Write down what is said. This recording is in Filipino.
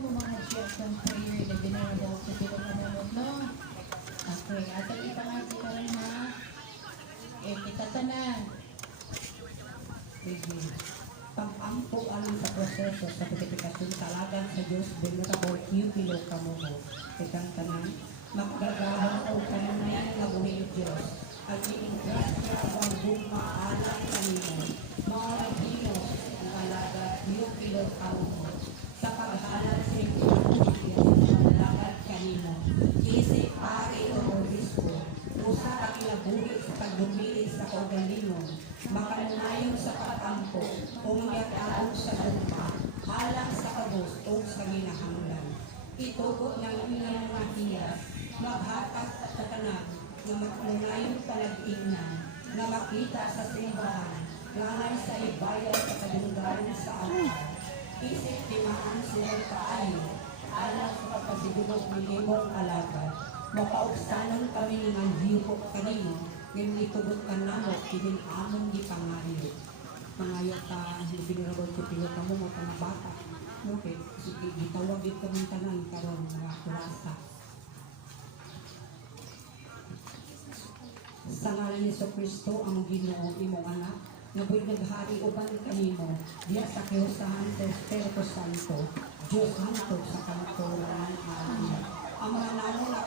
mo mga chefs ng prayer na binarabot sa pinag-anamot, no? Okay, atang ipangati ka rin ha. Kita tanan. Sige. Pag-ampo alang sa proseso sa purifikasyon talagang sa Diyos, venerable Eupilo Kamuho. Ikang tanan, makagagahon o kanunay nga buhay Diyos. Ang inyong grasya ang bumaalang kanino. Mga Latinos, ang alaga Eupilo Kamuho. Sa paghahalan sa inyong alagad kanino. Isip pari o obispo. Usa ka kilabuhi sa pagdumili sa kaugalingon. Makanunayon sa pag-ampo o magyakabong sa lumpa, alang sa kabos o sa ginahanglan. Itugot ng inyong mga hiyas, maghatak at katanag, na makanunayon talag-ingnan, na makita sa simbahan, nangay sa ibayan sa kadunggaran sa altar. Isip timaan silang paayo, alang sa pagpasigurog ng imong alaga. Mapauksanon kami ng anhiyo kanino, ngayon itugot ka namo, kinin among di pangayo. Pangayo ka, binirabot ko pilo ka mo, mga bata. Okay, sige, gitawag yun kami tanan, karon mga kurasa. Sa ngalan ni Kristo ang Ginoo imong anak, nabuy naghari uban kanimo, diya sa kihusahan sa Espiritu Santo, Diyos hantod sa kanturan. Amen. Ang mga nano na